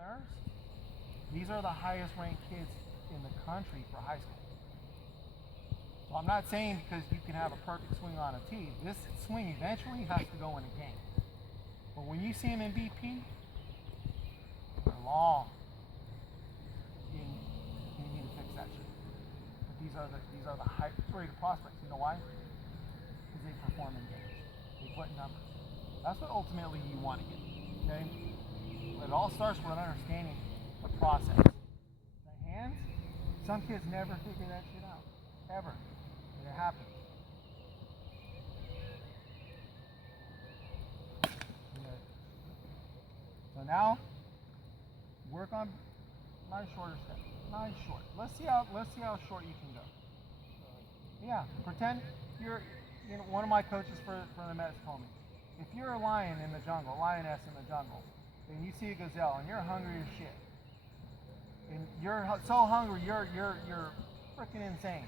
nerves, these are the highest ranked kids in the country for high school. So I'm not saying because you can have a perfect swing on a tee, this swing eventually has to go in a game. But when you see them in BP, they're long. You need to fix that shit. But these are the high rated prospects. You know why? Because they perform in games. They put numbers. That's what ultimately you want to get. Okay? But it all starts with understanding the process. The hands, some kids never figure that shit out. Ever. And it happens. Yeah. So now, work on nice shorter steps. Nice short. Let's see how short you can go. Yeah. Pretend you're one of my coaches for the Mets told me, if you're a lion in the jungle, lioness in the jungle, and you see a gazelle and you're hungry as shit, and you're so hungry you're freaking insane.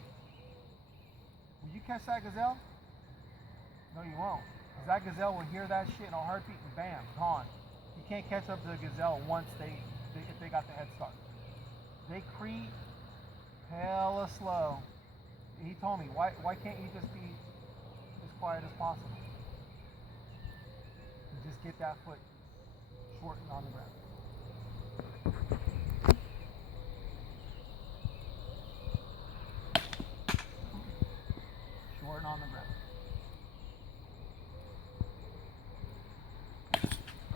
Will you catch that gazelle? No, you won't. Because that gazelle will hear that shit in a heartbeat and bam, gone. You can't catch up to the gazelle once if they got the head start. They creep hella slow. He told me, why can't you just be as quiet as possible? And just get that foot shortened on the ground. Shorten on the ground.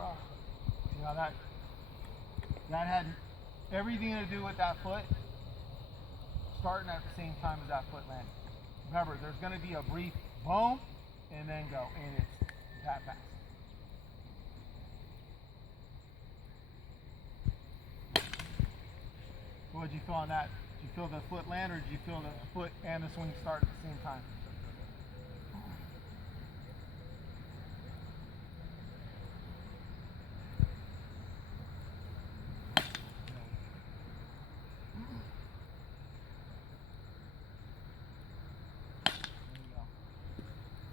Oh. See how that had everything to do with that foot starting at the same time as that foot landing. Remember, there's going to be a brief boom and then go, and it's that fast. So what did you feel on that? Did you feel the foot land, or did you feel the foot and the swing start at the same time?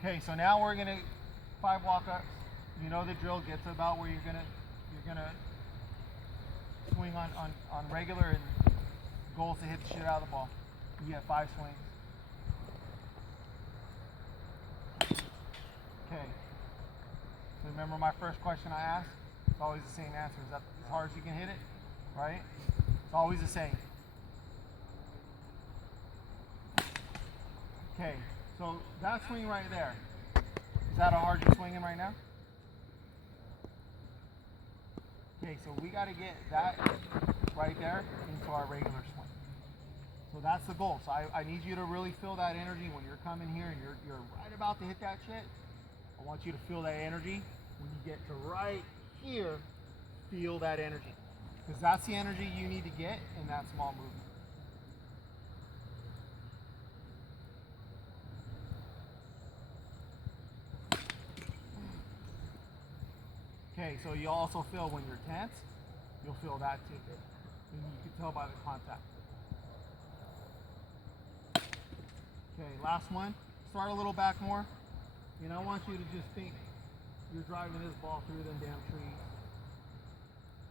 Okay, so now we're gonna 5 walk-ups. You know the drill. Get to about where you're gonna swing on regular, and goal is to hit the shit out of the ball. You get 5 swings. Okay. So remember my first question I asked? It's always the same answer. Is that as hard as you can hit it? Right? It's always the same. Okay. So that swing right there, is that how hard you're swinging right now? Okay, so we got to get that right there into our regular swing. So that's the goal. So I need you to really feel that energy when you're coming here and you're right about to hit that shit. I want you to feel that energy. When you get to right here, feel that energy. Because that's the energy you need to get in that small movement. Okay, so you also feel when you're tense, you'll feel that too. And you can tell by the contact. Okay, last one. Start a little back more. And I want you to just think you're driving this ball through them damn trees,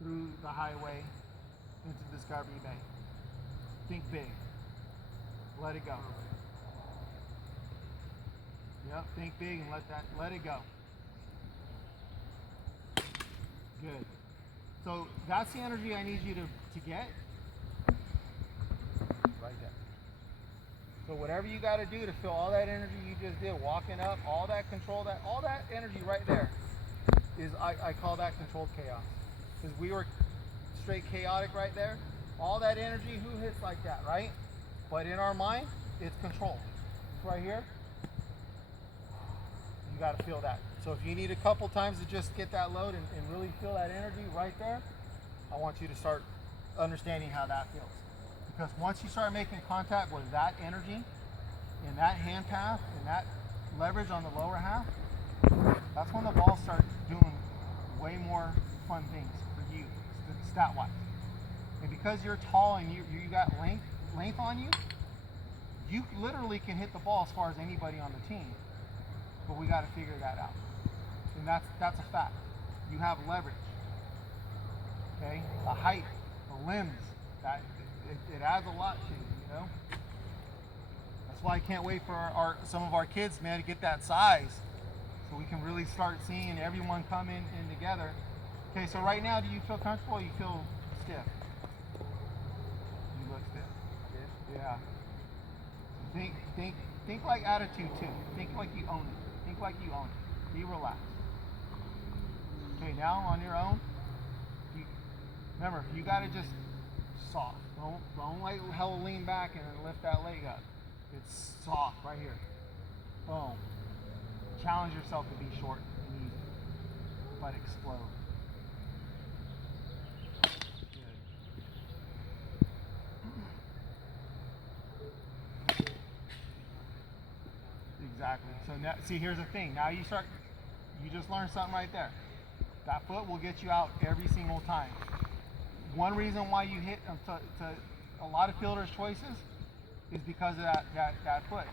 through the highway, into Discovery Bay. Think big. Let it go. Yep, think big and let it go. Good. So that's the energy I need you to get right there. So whatever you got to do to feel all that energy you just did, walking up, all that control, all that energy right there is, I call that controlled chaos. Because we were straight chaotic right there. All that energy, who hits like that, right? But in our mind, it's controlled. It's right here. You got to feel that. So if you need a couple times to just get that load and really feel that energy right there, I want you to start understanding how that feels. Because once you start making contact with that energy, in that hand path, and that leverage on the lower half, that's when the ball starts doing way more fun things for you, stat-wise. And because you're tall and you got length on you, you literally can hit the ball as far as anybody on the team. But we got to figure that out. And that's a fact. You have leverage. Okay? the height, the limbs. That it adds a lot to you. That's why I can't wait for some of our kids, man, to get that size, so we can really start seeing everyone come in together. Okay, so right now, do you feel comfortable? Or you feel stiff? You look stiff. Yeah. Think like attitude too. Think like you own it. Think like you own it. Be relaxed. Okay, now on your own. Remember, you gotta just soft. Don't like hell lean back and then lift that leg up. It's soft right here. Boom. Challenge yourself to be short and easy, but explode. Good. Exactly. So now, see, here's the thing. Now you just learned something right there. That foot will get you out every single time. One reason why you hit to a lot of fielders' choices is because of that foot.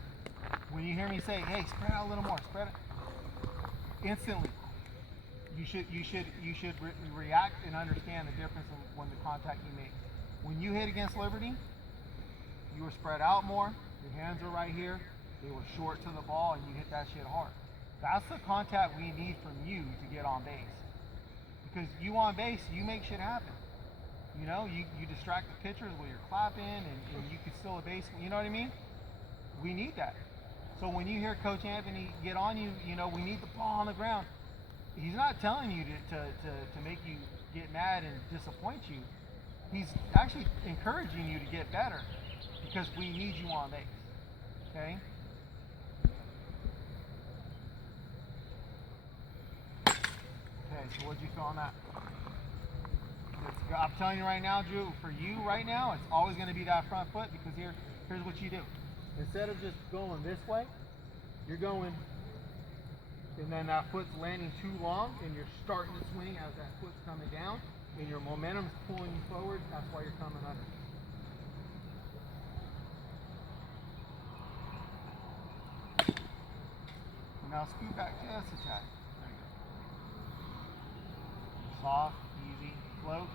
When you hear me say, "Hey, spread out a little more, spread it," instantly, you should react and understand the difference in when the contact you make. When you hit against Liberty, you were spread out more. Your hands are right here. They were short to the ball, and you hit that shit hard. That's the contact we need from you to get on base. Because you on base, you make shit happen. You distract the pitchers while you're clapping, and you can steal a base. You know what I mean? We need that. So when you hear Coach Anthony get on you, we need the ball on the ground. He's not telling you to make you get mad and disappoint you. He's actually encouraging you to get better because we need you on base. Okay? Okay, so what'd you feel on that? I'm telling you right now, Drew, for you right now, it's always going to be that front foot because here's what you do. Instead of just going this way, you're going, and then that foot's landing too long, and you're starting to swing as that foot's coming down, and your momentum's pulling you forward. That's why you're coming under. Now scoot back just a tad. There you go. Soft, easy, float.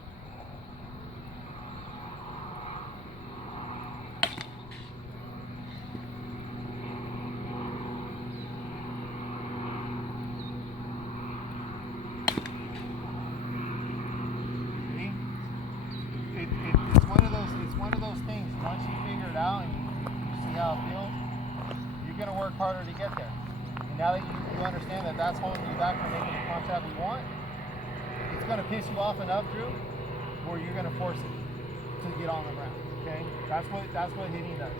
It's one of those things. Once you figure it out and you see how it feels, you're gonna work harder to get there. And now that you understand that that's holding you back from making the contact we want, it's gonna piss you off enough, Drew, where you're gonna force it to get on the ground. Okay? That's what hitting does.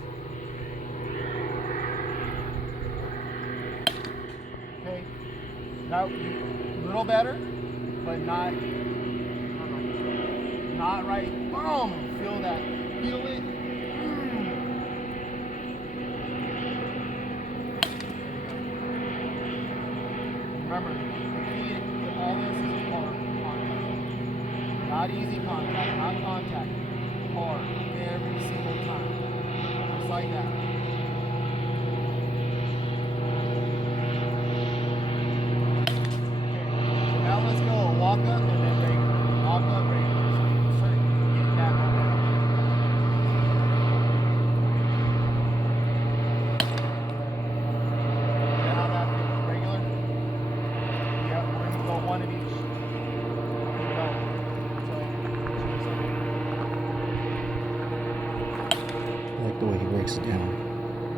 Okay? Now a little better, but not right. Boom! Feel that. Feel it. Remember, the key to all this is hard contact. Not easy contact, not contact. Hard. Every single time. Just like that. Okay. So now let's go a walk up and then regular. Walk up, regular. So get that momentum. How that feels? Regular? Yeah, we're going to go one of each. Here we go. I like the way he breaks it down.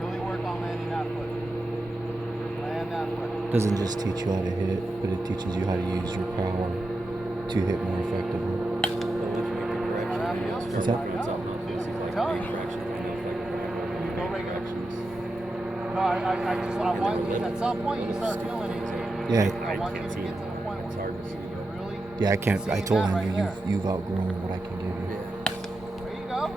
Really work on landing that foot. Land that foot. Doesn't just teach you how to hit, but it teaches you how to use your power to hit more effectively. Is that? You go regular. No, I want at some point you start feeling it. Yeah. I want you to get to the point where you really. Yeah, I can't. I told him right you've outgrown what I can give you. There you go.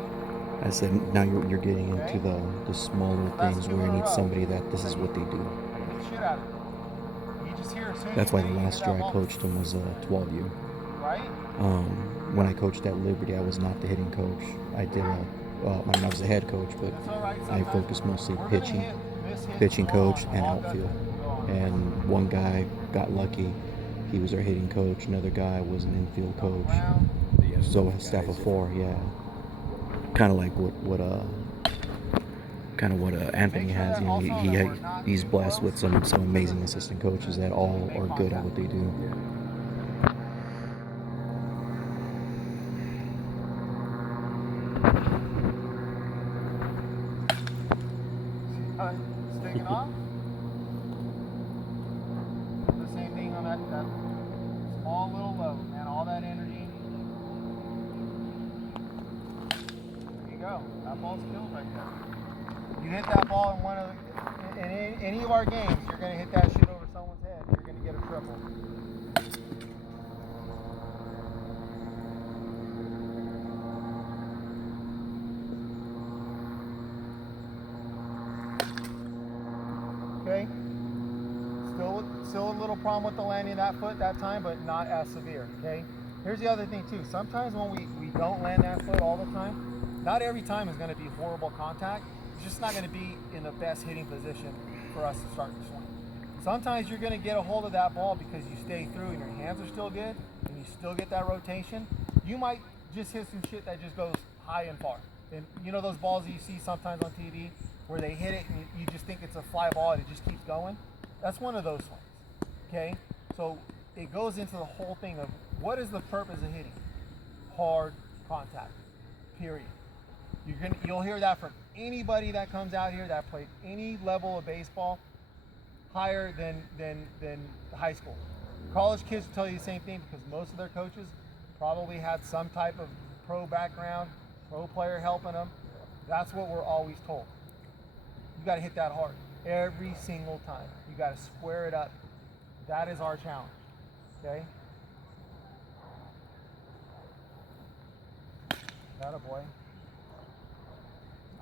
I said now you're getting into the smaller things where you need somebody that this is what they do. Get the shit out of it. You just hear as soon as That's you why the hear last that year I ball. coached him was 12U. Right? When I coached at Liberty, I was not the hitting coach. I did I was the head coach, but That's all right. I Sometimes focused mostly we're gonna pitching. hit, miss hit, Pitching go on, coach and walk up, outfield. go on. And one guy got lucky. He was our hitting coach. Another guy was an infield coach. Round. The So staff of 4, yeah. Kind of like what Anthony has. You know, he's blessed with some amazing assistant coaches that all are good at what they do. Sticking off. The same thing on that small little load, man. All that energy. There you go. That ball's killed right there. You hit that ball in any of our games, you're gonna hit that shit over someone's head. You're gonna get a triple. Okay. Still a little problem with the landing of that foot that time, but not as severe. Okay. Here's the other thing too. Sometimes when we don't land that foot all the time, not every time is going to be horrible contact. It's just not going to be in the best hitting position for us to start to swing. Sometimes you're going to get a hold of that ball because you stay through and your hands are still good and you still get that rotation. You might just hit some shit that just goes high and far. And you know those balls that you see sometimes on TV where they hit it and you just think it's a fly ball and it just keeps going? That's one of those swings. Okay? So it goes into the whole thing of what is the purpose of hitting? Hard contact. Period. You'll hear that from anybody that comes out here that played any level of baseball higher than high school. College kids will tell you the same thing because most of their coaches probably had some type of pro background, pro player helping them. That's what we're always told. You got to hit that hard every single time. You got to square it up. That is our challenge. Okay? That a boy.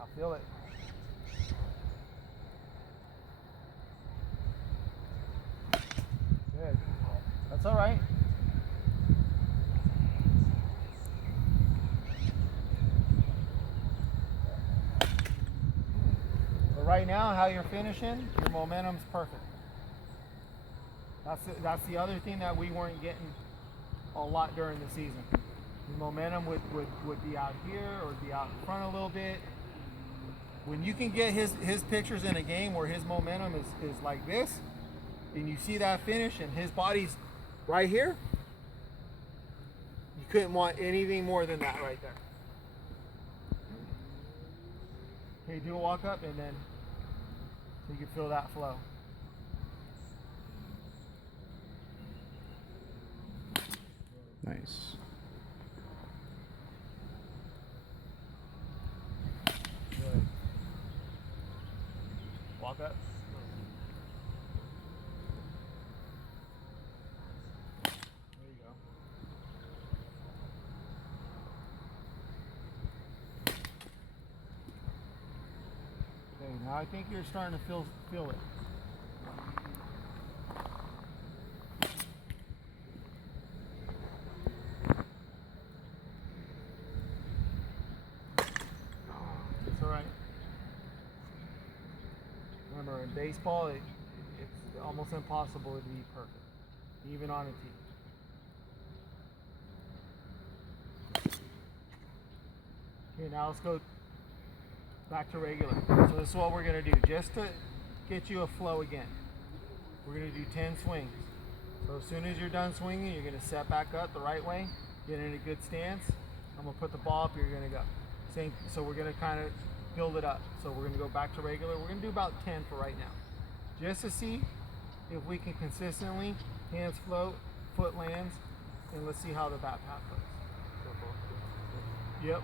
I feel it. Good. That's all right. But right now, how you're finishing, your momentum's perfect. That's the other thing that we weren't getting a lot during the season. The momentum would be out here or be out in front a little bit. When you can get his pictures in a game where his momentum is like this, and you see that finish and his body's right here, you couldn't want anything more than that right there. Okay, do a walk up and then so you can feel that flow. Nice. Good. Walk up. There you go. Okay, now I think you're starting to feel it. It's all right. Remember, in baseball, it's almost impossible to be perfect, even on a tee. Okay, now let's go back to regular. So this is what we're going to do, just to get you a flow again. We're going to do 10 swings. So as soon as you're done swinging, you're going to set back up the right way, get in a good stance. I'm going to put the ball up, you're going to go. Same. So we're going to kind of build it up. So we're going to go back to regular. We're going to do about 10 for right now, just to see if we can consistently hands float, foot lands, and let's see how the bat path goes. Yep.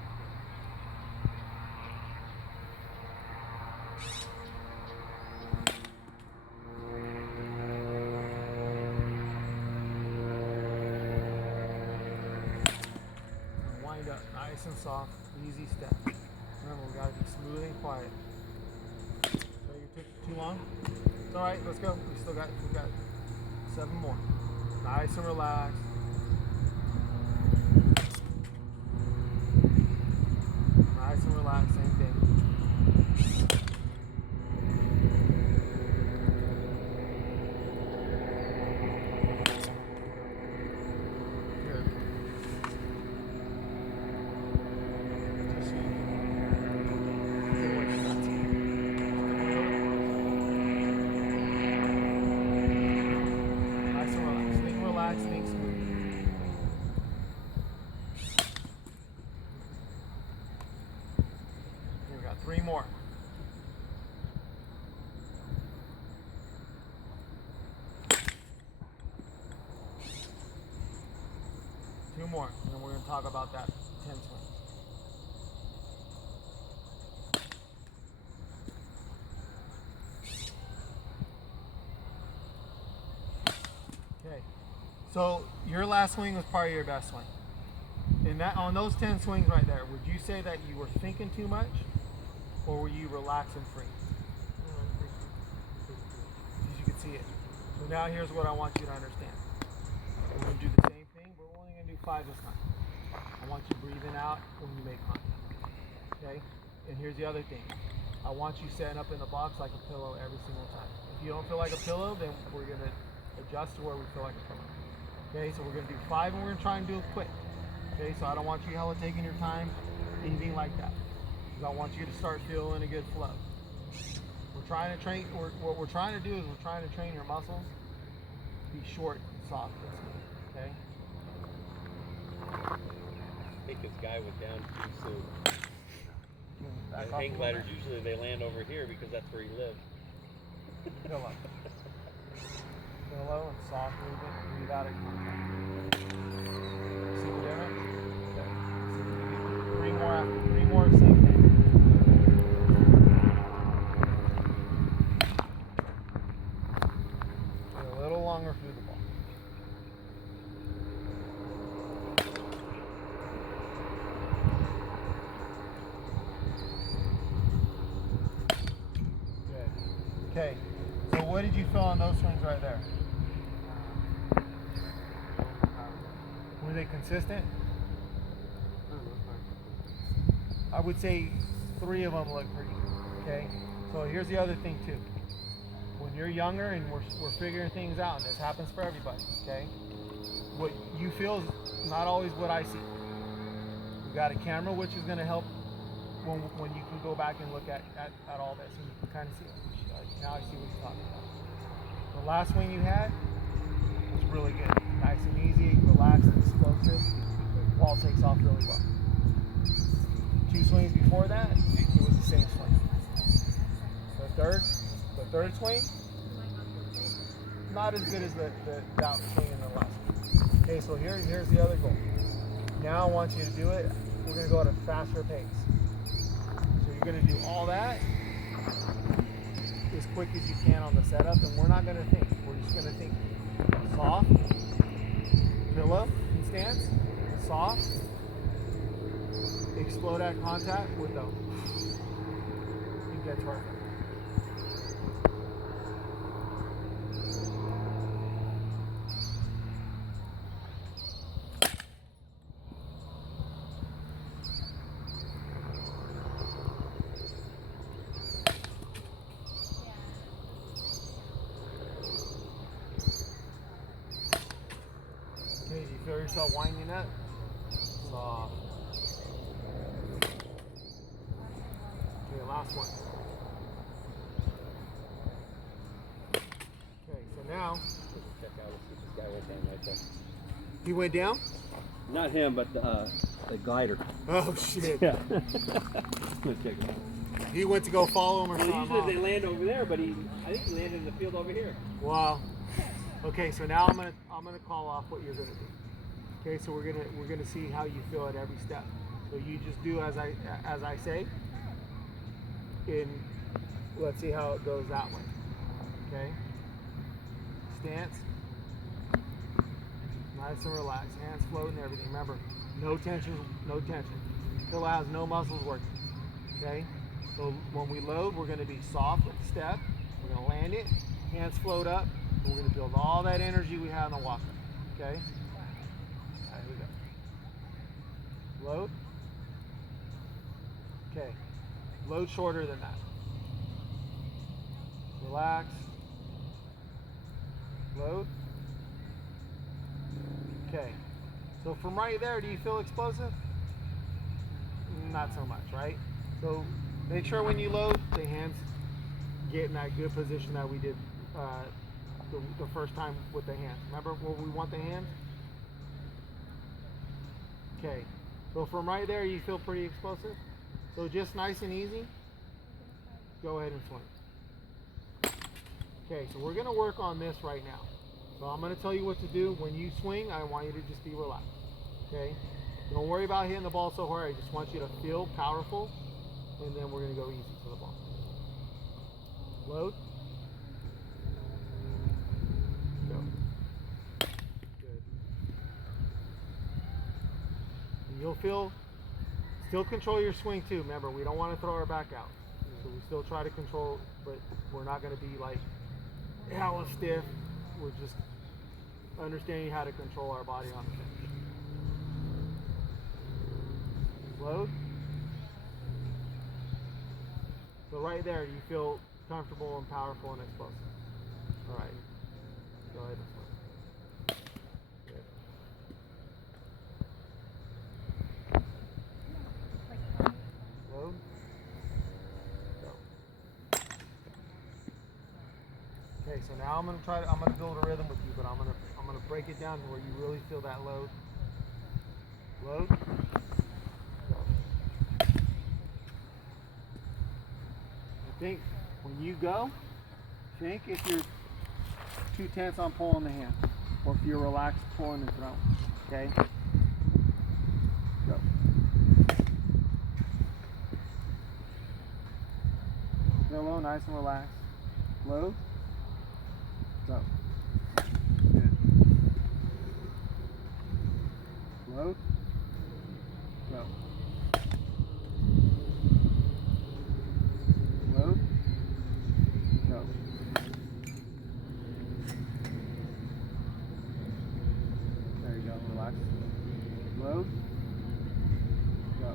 Wind up nice and soft, easy step. Remember, we gotta be smooth and quiet. So you took too long? It's alright, let's go. We've got 7 more. Nice and relaxed. Nice and relaxed, same thing. Good. 3 more. Two more, and then we're going to talk about that 10 swings. Okay, so your last swing was probably your best swing. And that on those 10 swings right there, would you say that you were thinking too much, or were you relaxed and free? Because you could see it. So now here's what I want you to understand. We're going to do the same thing, but we're only going to do 5 this time. I want you breathing out when you make contact. Okay? And here's the other thing. I want you setting up in the box like a pillow every single time. If you don't feel like a pillow, then we're going to adjust to where we feel like a pillow. Okay, so we're going to do 5 and we're going to try and do it quick. Okay, so I don't want you hella taking your time, anything like that. Because I want you to start feeling a good flow. We're trying to train, what we're trying to do is we're trying to train your muscles to be short and soft and smooth. Okay? I think this guy went down too soon. Back And off a hang little gliders, bit. usually they land over here because that's where he lives. Pillow. Pillow and soft movement. Breathe out at contact. See the difference? Okay. So 3 more after 3 more, same thing. Go a little longer through the ball. Good. Okay. So what did you feel on those swings right there? Were they consistent? I would say 3 of them look pretty good. Okay. So here's the other thing too. When you're younger and we're figuring things out, and this happens for everybody. Okay. What you feel is not always what I see. We got a camera, which is going to help when you can go back and look at all this, and you can kind of see it. Now I see what you're talking about. The last swing you had was really good. Nice and easy, relaxed and explosive. Ball takes off really well. 2 swings before that, it was the same swing. The third swing, not as good as that swing in the last one. Okay, so here's the other goal. Now I want you to do it. We're going to go at a faster pace. So you're going to do all that as quick as you can on the setup, and we're not going to think. We're just going to think soft, pillow in stance, soft, explode at contact with the and get to our thing. Okay, do you feel yourself winding up? Soft. Okay, last one. Okay, so now Check out, let's see if this guy went down right there. he went down? Not him, but the glider. Oh shit. Yeah. Let's check it out. He went to go follow him or Well, something. usually they land over there, but I think he landed in the field over here. Wow. Okay, so now I'm gonna call off what you're gonna do. Okay, so we're gonna see how you feel at every step. So you just do as I say. Let's see how it goes that way. Okay. Stance. Nice and relaxed. Hands floating, everything. Remember, no tension, no tension. Pillow has no muscles working. Okay. So when we load, we're gonna be soft with the step. We're gonna land it. Hands float up. And we're gonna build all that energy we have in the walk up. Okay. All right, here we go. Load. Okay. Load shorter than that. Relax. Load. Okay. So from right there, do you feel explosive? Not so much, right? So make sure when you load, the hands get in that good position that we did the first time with the hands. Remember where we want the hands? Okay. So from right there, you feel pretty explosive. So just nice and easy. go ahead and swing. Okay, so we're going to work on this right now. So I'm going to tell you what to do. When you swing, I want you to just be relaxed. Okay? Don't worry about hitting the ball so hard. I just want you to feel powerful, and then we're going to go easy to the ball. Load. Go. Good. And you'll feel, still control your swing too. Remember, we don't want to throw our back out. So we still try to control, but we're not going to be like hella stiff. We're just understanding how to control our body on the finish. Load. So right there, you feel comfortable and powerful and explosive. All right. Go ahead and swing. Good. Load. Go. Okay, so now I'm gonna build a rhythm with you, but I'm gonna break it down to where you really feel that load. Load. Go. I think when you go, think if you're too tense on pulling the hand, or if you're relaxed pulling the throw. Okay? Go. Go low, nice and relaxed. Low. Go. Good. Low. Go. Low. Go. There you go, relax. Load. Go.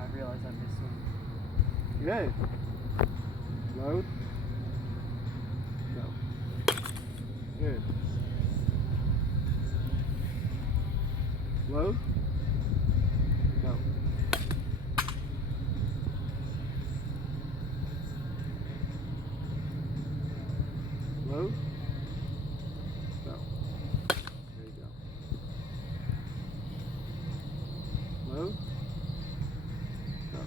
I realize I missed one. Good. Load. Go. Good. Load. Go. Load. Go. There you go. Load. Go.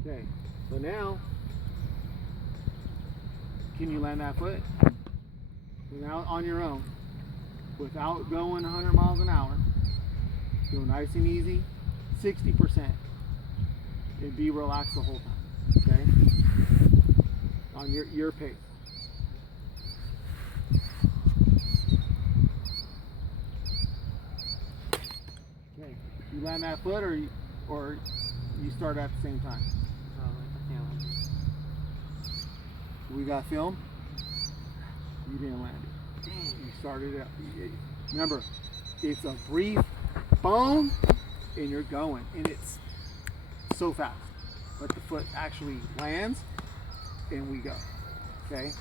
Okay. So now, can you land that foot? So now on your own, without going 100 miles an hour, go nice and easy, 60%, and be relaxed the whole time. Okay? On your pace. Okay. You land that foot, or you start at the same time. I can't land it. We got film. You didn't land it. Dang. You started it. Remember, it's a brief boom, and you're going, and it's so fast. But the foot actually lands, and we go. Okay.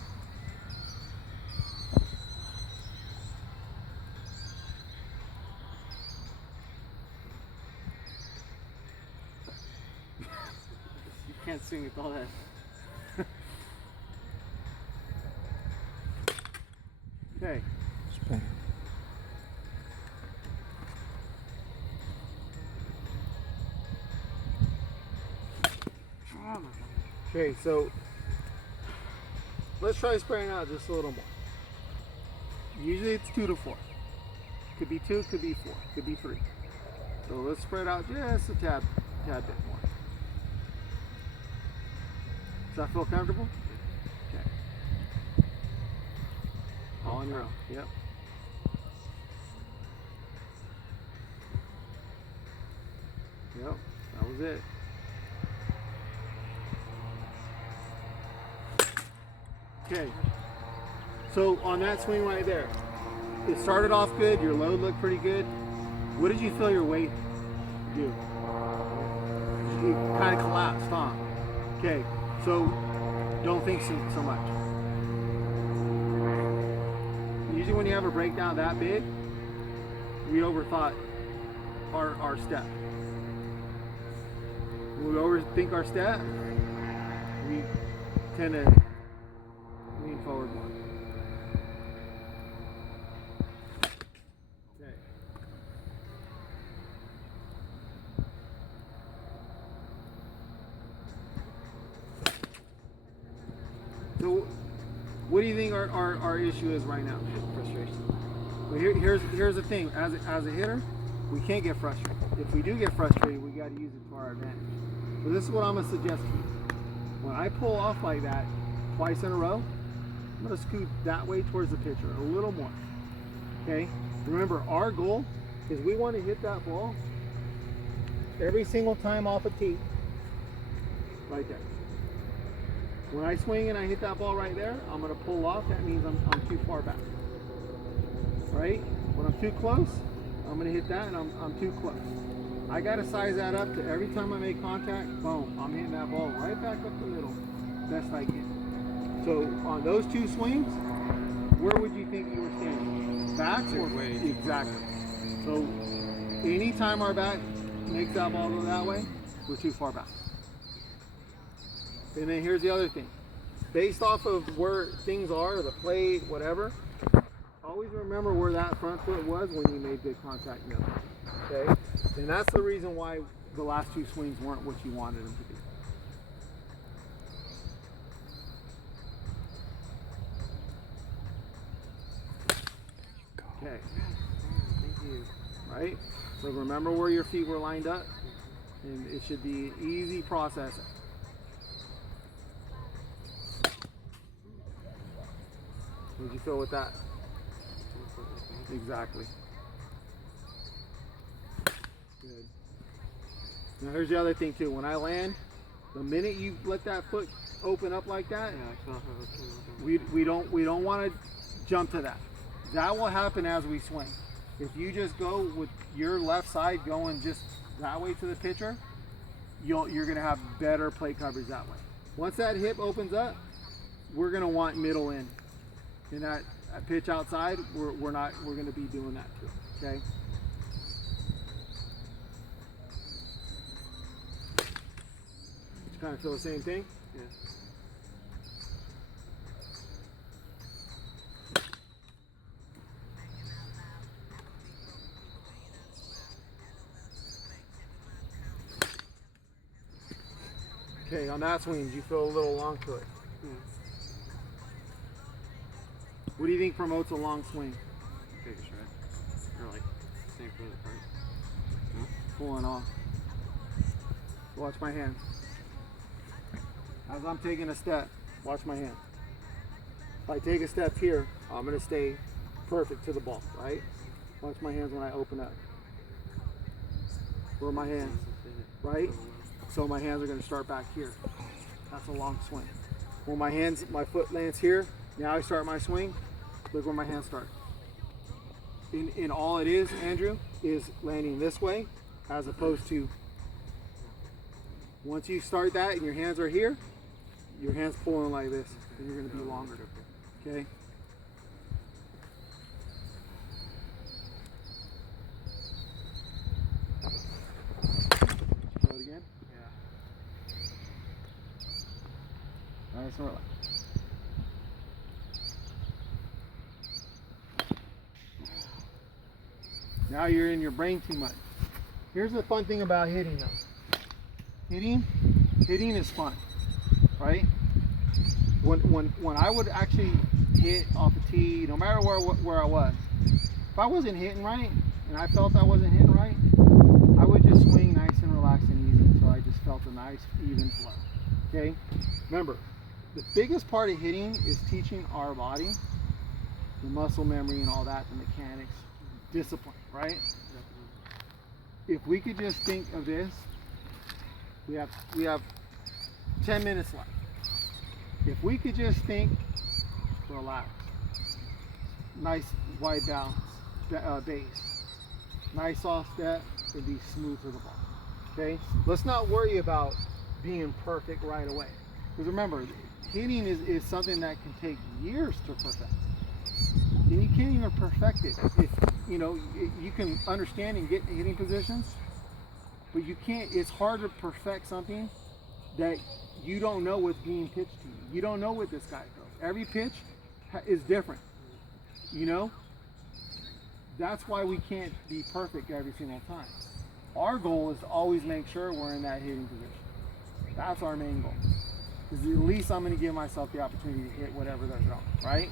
You can't swing with all that. Okay. Spin. Okay, so let's try spraying out just a little more. Usually it's 2 to 4. Could be 2, could be 4, could be 3. So let's spread out just a tad bit more. Does that feel comfortable? Okay. All on your own. Yep. Yep. That was it. Okay. So on that swing right there, it started off good. Your load looked pretty good. What did you feel your weight do? It kind of collapsed, huh? Okay. So don't think so much. Usually when you have a breakdown that big, we overthought our step. When we overthink our step, we tend to lean forward more. Okay. So, what do you think our issue is right now? Frustration. Well, here's the thing. As a hitter, we can't get frustrated. If we do get frustrated, we got to use it to our advantage. So this is what I'm gonna suggest to you. When I pull off like that twice in a row, I'm gonna scoot that way towards the pitcher a little more. Okay. Remember, our goal is we want to hit that ball every single time off a tee, right there. When I swing and I hit that ball right there, I'm gonna pull off. That means I'm too far back. Right? When I'm too close, I'm gonna hit that and I'm too close. I gotta size that up to every time I make contact, boom, I'm hitting that ball right back up the middle, best I can. So on those two swings, where would you think you were standing? Backs or exactly. So anytime our back makes that ball go that way, we're too far back. And then here's the other thing. Based off of where things are, the plate, whatever, always remember where that front foot was when you made good contact. Okay? And that's the reason why the last two swings weren't what you wanted them to be. Okay. Thank you. Right? So remember where your feet were lined up, and it should be an easy process. What did you feel with that? Exactly. Good. Now here's the other thing too. When I land, the minute you let that foot open up like that, Yeah, I felt how it was we don't want to jump to that. That will happen as we swing. If you just go with your left side going just that way to the pitcher, you're gonna have better plate coverage that way. Once that hip opens up, we're gonna want middle in. And that pitch outside, we're gonna be doing that too. Okay. You kind of feel the same thing? Yeah. Okay, on that swing, you feel a little long to it. Yeah. What do you think promotes a long swing? Take a shot. Or like, same for the front. Pulling off. Watch my hand. As I'm taking a step, watch my hand. If I take a step here, I'm going to stay perfect to the ball, right? Watch my hands when I open up. Where are my hands? Right? So my hands are going to start back here. That's a long swing. When my foot lands here, now I start my swing. Look where my hands start. In all it is, Andrew, is landing this way as opposed to once you start that and your hands are here, your hands pulling like this, and you're going to be longer. Okay? Do it again. Yeah. Nice and relax. Now you're in your brain too much. Here's the fun thing about hitting though. Hitting is fun, right? When I would actually hit off a tee, no matter where I was, if I wasn't hitting right and I felt I wasn't hitting right, I would just swing nice and relaxed and easy until I just felt a nice even flow. Okay? Remember, the biggest part of hitting is teaching our body the muscle memory and all that, the mechanics, discipline, right? If we could just think of this, we have 10 minutes left. If we could just think, relax, nice wide balance, base, nice off step, and be smooth to the ball. Okay? Let's not worry about being perfect right away. Because remember, hitting is something that can take years to perfect. And you can't even perfect it. If you can understand and get hitting positions, but you can't. It's hard to perfect something that you don't know what's being pitched to you. You don't know what this guy throws. Every pitch is different. That's why we can't be perfect every single time. Our goal is to always make sure we're in that hitting position. That's our main goal. Because at least I'm going to give myself the opportunity to hit whatever they're throwing, right?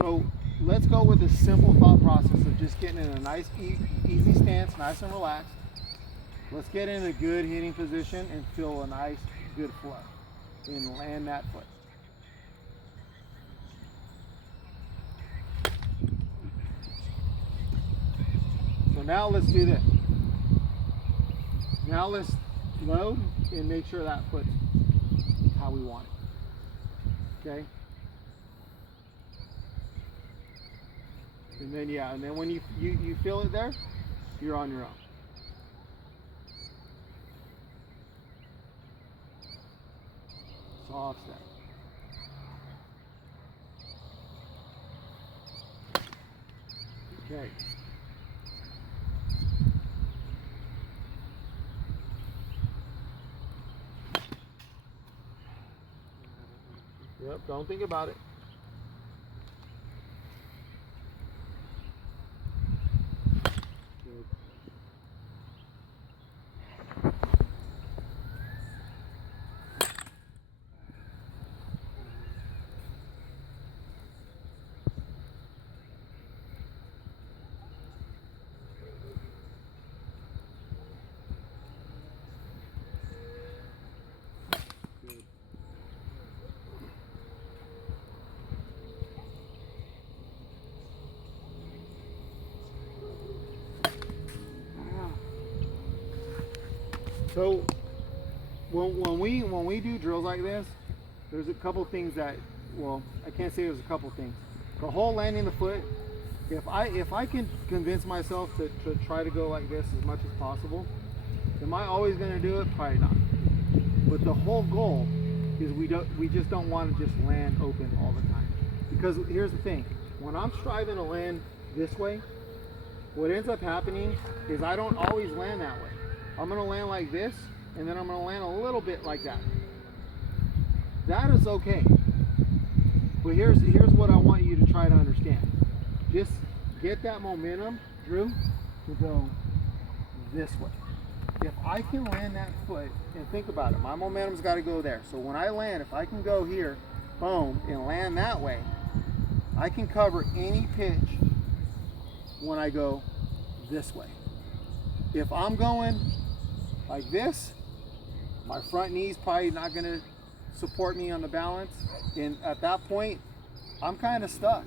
So let's go with a simple thought process of just getting in a nice, easy stance, nice and relaxed. Let's get in a good hitting position and feel a nice, good flow and land that foot. So now let's do this. Now let's load and make sure that foot's how we want it. Okay? And then yeah, and then when you feel it there, you're on your own. Soft step. Okay. Yep, don't think about it. Good. Good. So when we do drills like this, there's a couple things that, well, I can't say there's a couple things. The whole landing the foot, if I can convince myself to try to go like this as much as possible, am I always going to do it? Probably not. But the whole goal is we just don't want to just land open all the time. Because here's the thing, when I'm striving to land this way, what ends up happening is I don't always land that way. I'm going to land like this, and then I'm going to land a little bit like that. That is okay. But here's what I want you to try to understand. Just get that momentum, Drew, to go this way. If I can land that foot, and think about it, my momentum's got to go there. So when I land, if I can go here, boom, and land that way, I can cover any pitch when I go this way. If I'm going like this, my front knee's probably not going to support me on the balance, and at that point I'm kind of stuck.